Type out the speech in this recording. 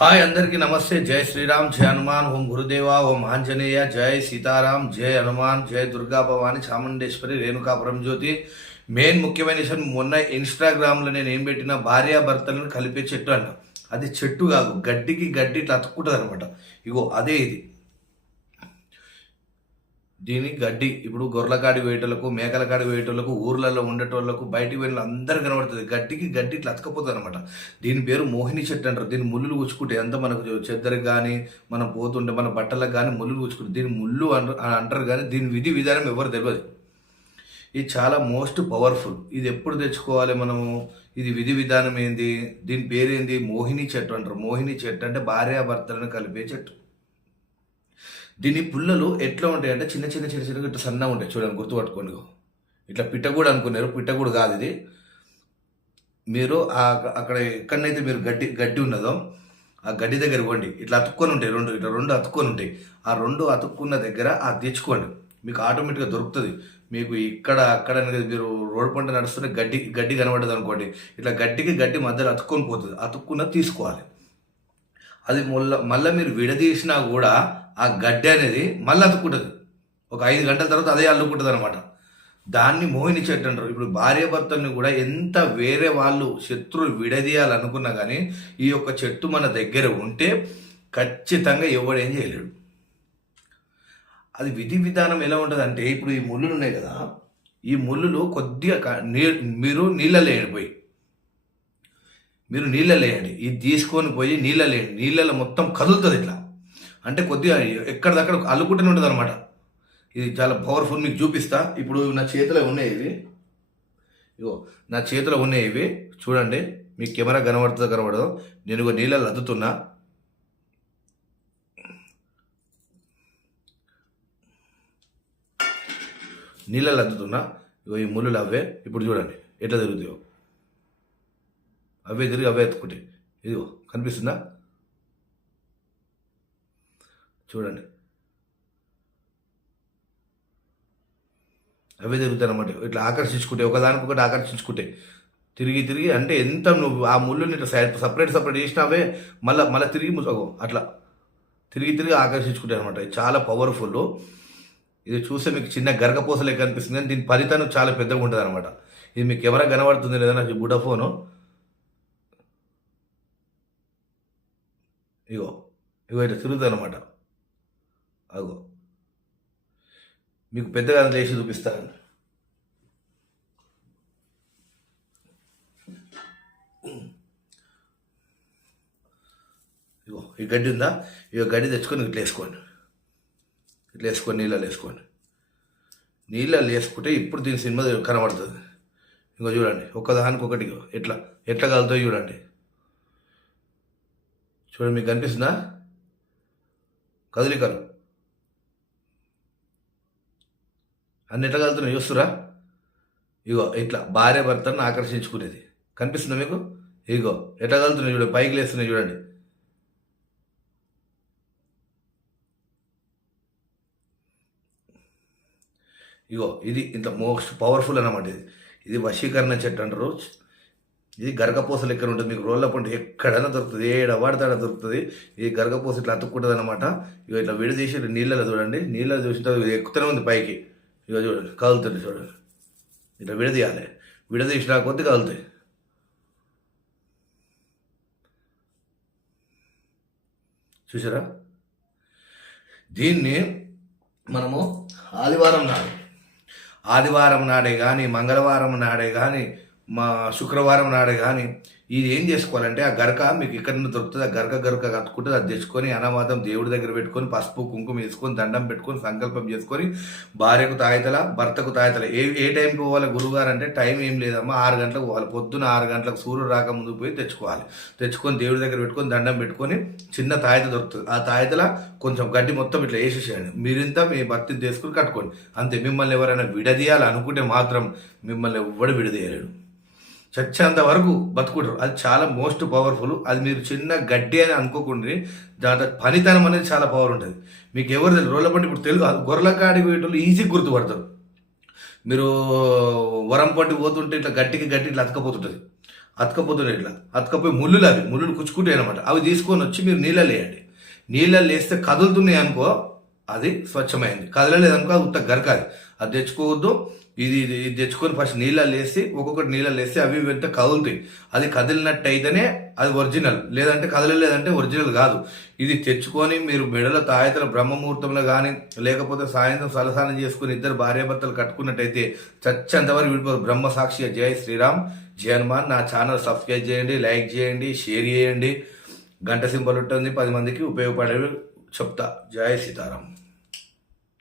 Hi అందరికీ నమస్తే. జై శ్రీరామ్ జై హనుమాన్. ఓం గురుదేవ ఓం ఆంజనేయ. జై సీతారాం జై హనుమాన్ జై దుర్గా భవాని చాముండేశ్వరి రేణుకాపురం జ్యోతి. మెయిన్ ముఖ్యమైన విషయం మొన్న ఇన్స్టాగ్రామ్లో నేను ఏం పెట్టిన భార్యాభర్తలను కలిపే చెట్టు అన్న అది చెట్టు కాదు గడ్డికి గడ్డి ఇట్లా అతుక్కుంటుంది అనమాట ఇగో అదే ఇది. దీని గడ్డి ఇప్పుడు గొర్రెల కాడి వేయటోళ్ళకు మేకల కాడి వేయటోళ్ళకు ఊర్లలో ఉండేటోళ్ళకు బయటికి వెళ్ళిన అందరు కనబడుతుంది. గడ్డికి గడ్డి ఇట్లా అతకపోతుంది అనమాట దీని పేరు మోహిని చెట్టు అంటారు. దీని ముళ్ళు గుచ్చుకుంటే ఎంత మనకు చెద్దరికి కానీ మనం పోతుంటే మన బట్టలకు కానీ ముళ్ళు ఉచ్చుకుంటే దీని ముళ్ళు అని అంటారు కానీ దీని విధి విధానం ఎవరు తెలియదు ఇది చాలా మోస్ట్ పవర్ఫుల్. ఇది ఎప్పుడు తెచ్చుకోవాలి మనము? ఇది విధి విధానం ఏంది? దీని పేరేంది? మోహిని చెట్టు అంటారు. మోహిని చెట్టు అంటే భార్యాభర్తలను కలిపే చెట్టు. దీని పుల్లలు ఎట్లా ఉంటాయి అంటే చిన్న చిన్న చిన్న చిన్న ఇట్లా సన్నగా ఉంటాయి. చూడండి గుర్తుపట్టుకోండి ఇట్లా పిట్టగూడు అనుకున్నారు. పిట్టగూడు కాదు ఇది. మీరు అక్కడ ఎక్కడనైతే మీరు గడ్డి గడ్డి ఉన్నదో ఆ గడ్డి దగ్గర ఇవ్వండి ఇట్లా అతుక్కొని ఉంటాయి రెండు ఇట్లా రెండు అతుక్కొని ఉంటాయి. ఆ రెండు అతుక్కున్న దగ్గర ఆ తెచ్చుకోండి. మీకు ఆటోమేటిక్గా దొరుకుతుంది. మీకు ఇక్కడ అక్కడ అనేది మీరు రోడ్డు పంట నడుస్తున్న గడ్డి గడ్డి కనబడదు అనుకోండి ఇట్లా గడ్డికి గడ్డి మధ్యలో అతుక్కొని పోతుంది. అతుక్కున్న తీసుకోవాలి. అది మొల్ల మళ్ళీ మీరు విడదీసినా కూడా ఆ గడ్డి అనేది మళ్ళీ అతుక్కుంటుంది. ఒక ఐదు గంటల తర్వాత అదే అల్లుకుంటుంది అనమాట దాన్ని మోహిని చెట్టు అంటారు. ఇప్పుడు భార్యాభర్తల్ని కూడా ఎంత వేరే వాళ్ళు శత్రువులు విడదీయాలనుకున్నా కానీ ఈ యొక్క చెట్టు మన దగ్గర ఉంటే ఖచ్చితంగా ఎవడేం చేయలేడు. అది విధి విధానం ఎలా ఉంటుంది అంటే ఇప్పుడు ఈ ముళ్ళులు ఉన్నాయి కదా ఈ ముళ్ళులు కొద్దిగా క- నీ మీరు నీళ్ళలో మీరు నీళ్ళలో వేయండి ఇది తీసుకొని పోయి నీళ్ళలో వేయండి నీళ్ళలో మొత్తం కదులుతుంది ఇట్లా. అంటే కొద్దిగా ఎక్కడిదక్కడ అల్లుకుంటూనే ఉంటుంది అనమాట ఇది చాలా పవర్ఫుల్ మీకు చూపిస్తా. ఇప్పుడు నా చేతిలో ఉన్నాయి ఇవి. ఇగో నా చేతిలో ఉన్నాయి ఇవి. చూడండి మీకు కెమెరా కనబడుతుందో కనబడదు. నేను ఇగో నీళ్ళలో అద్దుతున్నా. నీళ్ళలో అద్దుతున్నా. ఇగో ఈ ముళ్ళు అవే. ఇప్పుడు చూడండి ఎట్లా తిరుగుతాయో. అవే తిరిగి అవే ఎత్తుకుంటాయి. ఇదిగో కనిపిస్తుందా? చూడండి. అవే తిరుగుతాయి అన్నమాట. ఇట్లా ఆకర్షించుకుంటే ఒకదానికొకటి ఆకర్షించుకుంటే తిరిగి తిరిగి అంటే ఎంత నువ్వు ఆ ముళ్ళుని ఇట్లా సైడ్ సపరేట్ సపరేట్ చేసినావే మళ్ళీ మళ్ళీ తిరిగి ముసగో అట్లా. తిరిగి తిరిగి ఆకర్షించుకుంటాయి అనమాట ఇది చాలా పవర్ఫుల్ ఇది చూస్తే మీకు చిన్న గరగపూసలే కనిపిస్తుంది. కానీ దీని ఫలితాన్ని చాలా పెద్దగా ఉంటుంది అనమాట ఇది మీకు ఎవరైనా కనబడుతుంది లేదా నాకు ఇగో ఇట్లా తిరుగుతుంది అనమాట అగో మీకు పెద్దగా లేచి చూపిస్తాను ఇగో ఈ గడ్డి ఉందా? ఇగో గడ్డి తెచ్చుకొని ఇట్లా వేసుకోండి. ఇట్లా వేసుకొని నీళ్ళలో వేసుకోండి. నీళ్ళలో వేసుకుంటే ఇప్పుడు దీని సినిమా కనబడుతుంది. ఇంకో చూడండి ఒక్కదానికి ఒకటి ఎట్లా? ఎట్లా కలుతాయి చూడండి. చూడండి మీకు కనిపిస్తుందా? కదలికలు. అన్ని ఎట్లా కలుగుతున్నాయి చూస్తురా ఇగో ఇట్లా భార్య భర్తను ఆకర్షించుకునేది. కనిపిస్తుందా మీకు? ఇగో ఎట్లా కలుగుతున్నాయి చూడండి పైకి లేస్తున్నాయి చూడండి. ఇగో ఇది ఇంత మోస్ట్ పవర్ఫుల్ అన్నమాట ఇది. ఇది వశీకరణ చెట్టు అంటారు. ఇది గరగపూసలు ఎక్కడ ఉంటుంది? మీకు రోళ్ళ పంట ఎక్కడైనా దొరుకుతుంది. ఏడ వాడతాడ దొరుకుతుంది. ఇది గరగపూస ఇట్లా అతుక్కుంటుంది అనమాట ఇక ఇట్లా విడదీసి నీళ్ళలో చూడండి. నీళ్ళలో చూసిన ఎక్కుతూనే ఉంది పైకి. ఇక చూడండి కదులుతుంది చూడండి ఇట్లా విడదీయాలి విడదీసిన కొద్ది కదులుతాయి. చూసారా? దీన్ని మనము ఆదివారం నాడు. ఆదివారం నాడే కానీ మంగళవారం నాడే కానీ మా శుక్రవారం నాడే కానీ ఇది ఏం చేసుకోవాలంటే ఆ గరక మీకు ఇక్కడ నుండి దొరుకుతుంది ఆ గరక గరక కట్టుకుంటే అది తెచ్చుకొని అనవాదం దేవుడి దగ్గర పెట్టుకొని పసుపు కుంకుమ వేసుకొని దండం పెట్టుకొని సంకల్పం చేసుకొని భార్యకు తాయితల భర్తకు తాయితల. ఏ ఏ టైంకి పోవాలి గురుగారు అంటే టైం ఏం లేదమ్మా ఆరు గంటలకు పోవాలి. పొద్దున ఆరు గంటలకు సూర్యుడు రాక ముందు పోయి తెచ్చుకోవాలి. తెచ్చుకొని దేవుడి దగ్గర పెట్టుకొని దండం పెట్టుకొని చిన్న తాయిత దొరుకుతుంది. ఆ తాయితల కొంచెం గడ్డి మొత్తం ఇట్లా వేసేసేయండి. మీరింతా మీ భర్తని తీసుకుని కట్టుకోండి. అంతే మిమ్మల్ని ఎవరైనా విడదీయాలనుకుంటే మాత్రం మిమ్మల్ని ఎవ్వడు విడదీయలేడు. చచ్చేంత వరకు బతుకుంటారు. అది చాలా మోస్ట్ పవర్ఫుల్. అది మీరు చిన్న గడ్డి అని అనుకోకుండా. దాంట్లో పనితనం అనేది చాలా పవర్ ఉంటుంది. మీకు ఎవరు తెలియదు రోళ్ళ పంట ఇప్పుడు తెలుగు గొర్రెల కాడి పోయేటోళ్ళు ఈజీ గుర్తుపడతారు. మీరు వరం పట్టి పోతుంటే ఇట్లా గట్టికి గట్టి ఇట్లా అతకపోతుంటుంది. అతకపోతుంటే ఇట్లా. అతకపోయి ముళ్ళులు అవి. ముళ్ళులు కుచ్చుకుంటాయి అనమాట అవి తీసుకొని వచ్చి మీరు నీళ్ళలో వేయండి. నీళ్ళలో వేస్తే కదులుతున్నాయి అనుకో అది స్వచ్ఛమైంది. కదలలేదనుకో అది ఉత్త గరకాలి అది తెచ్చుకోవద్దు. ఇది ఇది తెచ్చుకొని ఫస్ట్ నీళ్ళలో వేసి ఒక్కొక్కటి నీళ్ళలో వేసి అవి ఇవి కదులుతాయి. అది కదిలినట్టు అయితేనే అది ఒరిజినల్. లేదంటే కదలలేదంటే ఒరిజినల్ కాదు. ఇది తెచ్చుకొని మీరు మెడల తాయతల బ్రహ్మముహూర్తంలో కానీ లేకపోతే సాయంత్రం సలసానం చేసుకుని ఇద్దరు భార్యాభర్తలు కట్టుకున్నట్టయితే చచ్చంతవరకు విడిపోరు. బ్రహ్మ సాక్షిగా జై శ్రీరామ్. జయ హనుమాన్. నా ఛానల్ సబ్స్క్రైబ్ చేయండి లైక్ చేయండి షేర్ చేయండి. గంట సింబల్ ఉంటుంది. పది మందికి ఉపయోగపడేవి చెప్తా. జయ సీతారాం.